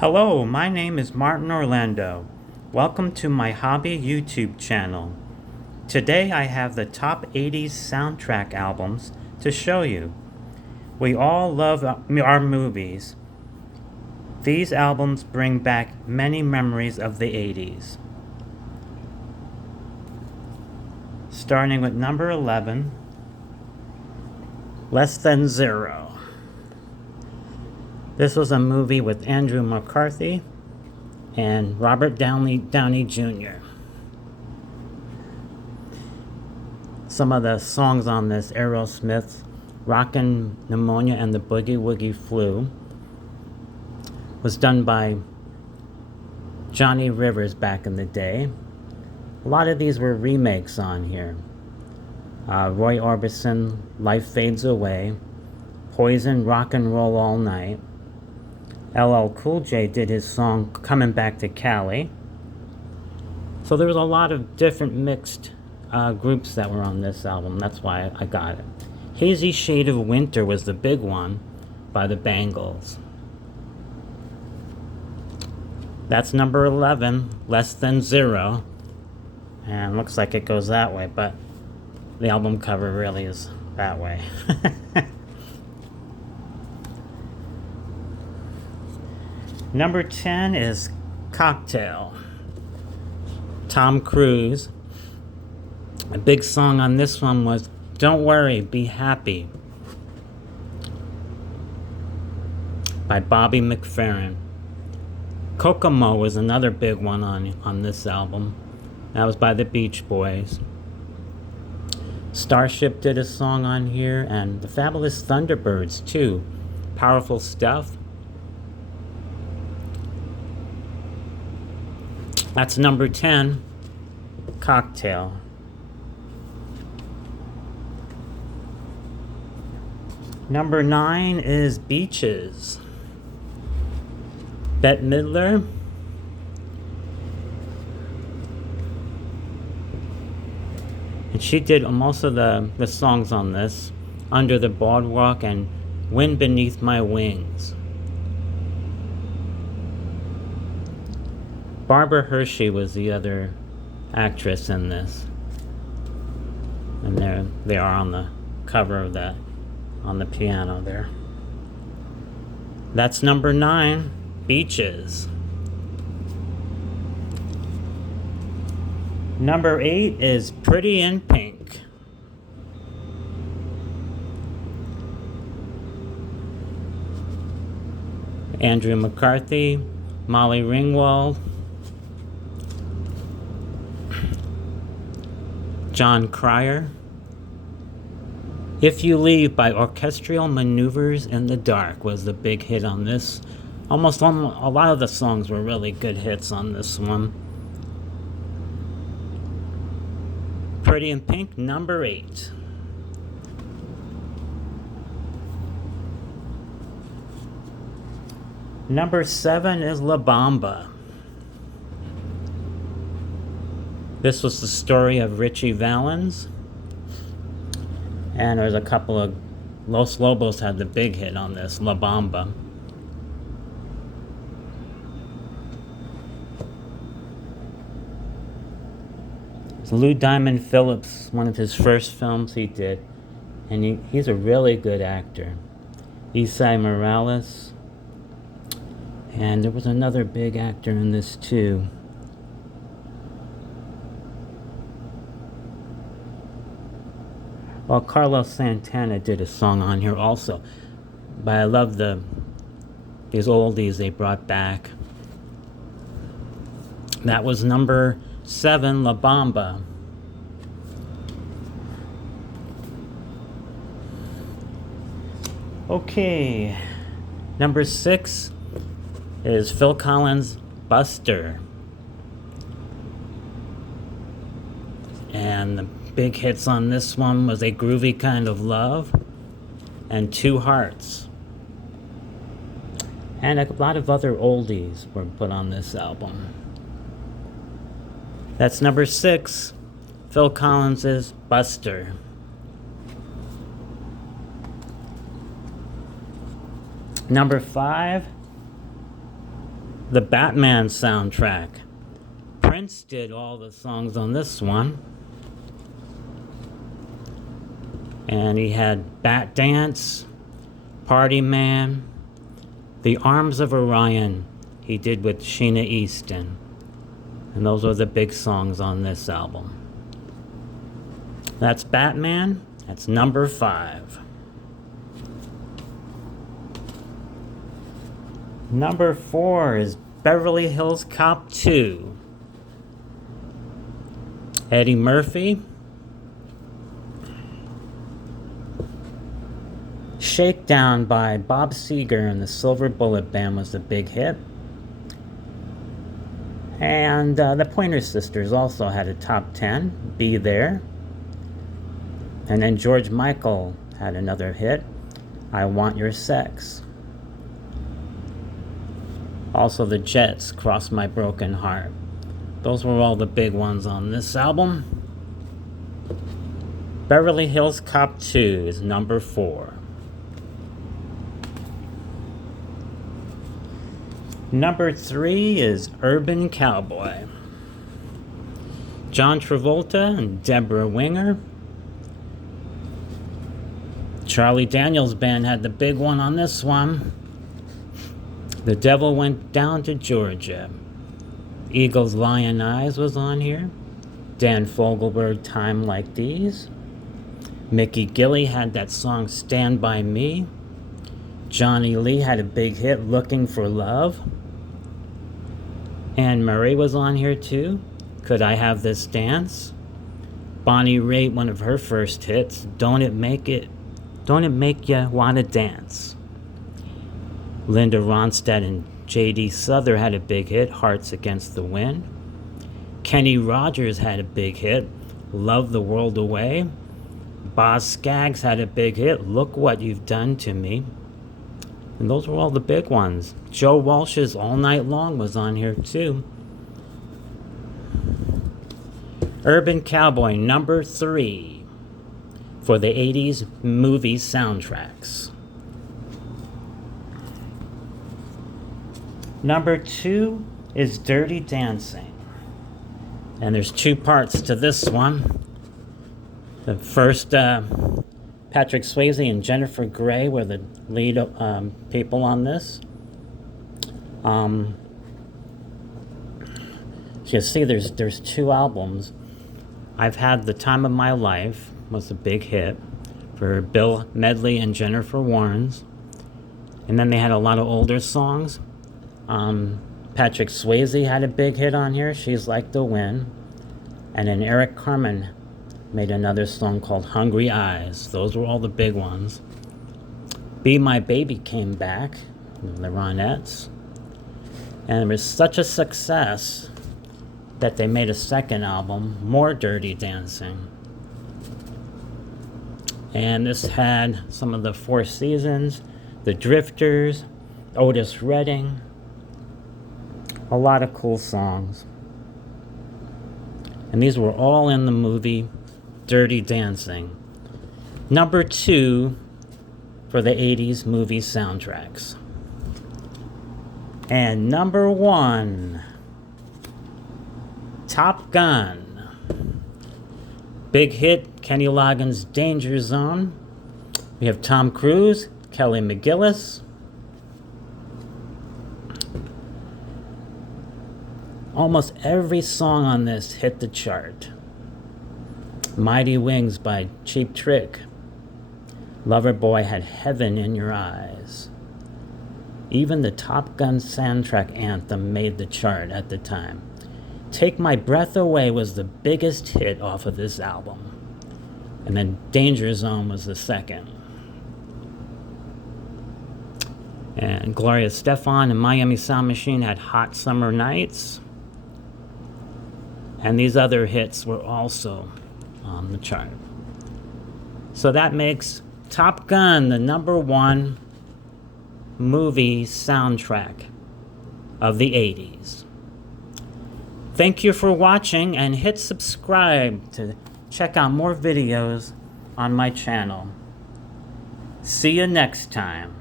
Hello, my name is Martin Orlando. Welcome to my hobby YouTube channel. Today I have the top 80s soundtrack albums to show you. We all love our movies. These albums bring back many memories of the 80s. Starting with number 11, Less Than Zero. This was a movie with Andrew McCarthy and Robert Downey Jr. Some of the songs on this: Aerosmith's Rockin' Pneumonia and the Boogie Woogie Flu was done by Johnny Rivers back in the day. A lot of these were remakes on here. Roy Orbison, Life Fades Away, Poison, Rock and Roll All Night. LL Cool J did his song Coming Back to Cali. So there was a lot of different mixed groups that were on this album. That's why I got it. Hazy Shade of Winter was the big one by the Bangles. That's number 11, Less Than Zero. And looks like it goes that way, but the album cover really is that way. Number 10 is Cocktail. Tom Cruise. A big song on this one was Don't Worry, Be Happy by Bobby McFerrin. Kokomo was another big one on this album. That was by the Beach Boys. Starship did a song on here, and the Fabulous Thunderbirds too. Powerful Stuff. That's number 10, Cocktail. Number 9 is Beaches. Bette Midler. And she did most of the songs on this. Under the Boardwalk and Wind Beneath My Wings. Barbara Hershey was the other actress in this. And there they are on the cover of that, on the piano there. That's number 9, Beaches. Number 8 is Pretty in Pink. Andrew McCarthy, Molly Ringwald, John Cryer. If You Leave by Orchestral Maneuvers in the Dark was the big hit on this. A lot of the songs were really good hits on this one. Pretty in Pink, number 8. Number 7 is La Bamba. This was the story of Richie Valens. And there's a couple of... Los Lobos had the big hit on this, La Bamba. It's Lou Diamond Phillips, one of his first films he did. And he's a really good actor. Esai Morales. And there was another big actor in this too. Well, Carlos Santana did a song on here also. But I love these oldies they brought back. That was number 7, La Bamba. Okay. Number 6 is Phil Collins' Buster. And the big hits on this one was A Groovy Kind of Love and Two Hearts. And a lot of other oldies were put on this album. That's number 6, Phil Collins' Buster. Number 5 The Batman soundtrack. Prince did all the songs on this one. And he had Bat Dance, Party Man, The Arms of Orion he did with Sheena Easton. And those are the big songs on this album. That's Batman. That's number 5. Number 4 is Beverly Hills Cop 2. Eddie Murphy. Shakedown by Bob Seger and the Silver Bullet Band was the big hit. And the Pointer Sisters also had a top 10, Be There. And then George Michael had another hit, I Want Your Sex. Also the Jets, Cross My Broken Heart. Those were all the big ones on this album. Beverly Hills Cop 2 is number 4. Number 3 is Urban Cowboy. John Travolta and Deborah Winger. Charlie Daniels Band had the big one on this one. The Devil Went Down to Georgia. Eagles Lion Eyes was on here. Dan Fogelberg, Time Like These. Mickey Gilley had that song Stand By Me. Johnny Lee had a big hit, Looking for Love. Anne Murray was on here too. Could I Have This Dance? Bonnie Raitt, one of her first hits, Don't It Make Ya Wanna Dance? Linda Ronstadt and J.D. Souther had a big hit, Hearts Against the Wind. Kenny Rogers had a big hit, Love the World Away. Boz Scaggs had a big hit, Look What You've Done to Me. And those were all the big ones. Joe Walsh's All Night Long was on here too. Urban Cowboy, number 3 for the 80s movie soundtracks. Number 2 is Dirty Dancing. And there's 2 parts to this one. The first, Patrick Swayze and Jennifer Grey were the lead people on this. You see, there's 2 albums. I've Had the Time of My Life was a big hit for Bill Medley and Jennifer Warnes. And then they had a lot of older songs. Patrick Swayze had a big hit on here, She's Like the Wind. And then Eric Carmen made another song called Hungry Eyes. Those were all the big ones. Be My Baby came back, the Ronettes. And it was such a success that they made a second album, more Dirty Dancing. And this had some of the Four Seasons, the Drifters, Otis Redding. A lot of cool songs. And these were all in the movie Dirty Dancing. Number 2 for the 80s movie soundtracks. And number 1, Top Gun. Big hit, Kenny Loggins' Danger Zone. We have Tom Cruise, Kelly McGillis. Almost every song on this hit the chart. Mighty Wings by Cheap Trick. Loverboy had Heaven in Your Eyes. Even the Top Gun soundtrack anthem made the chart at the time. Take My Breath Away was the biggest hit off of this album. And then Danger Zone was the second. And Gloria Estefan and Miami Sound Machine had Hot Summer Nights. And these other hits were also on the chart. So that makes Top Gun the number 1 movie soundtrack of the 80s. Thank you for watching, and hit subscribe to check out more videos on my channel. See you next time.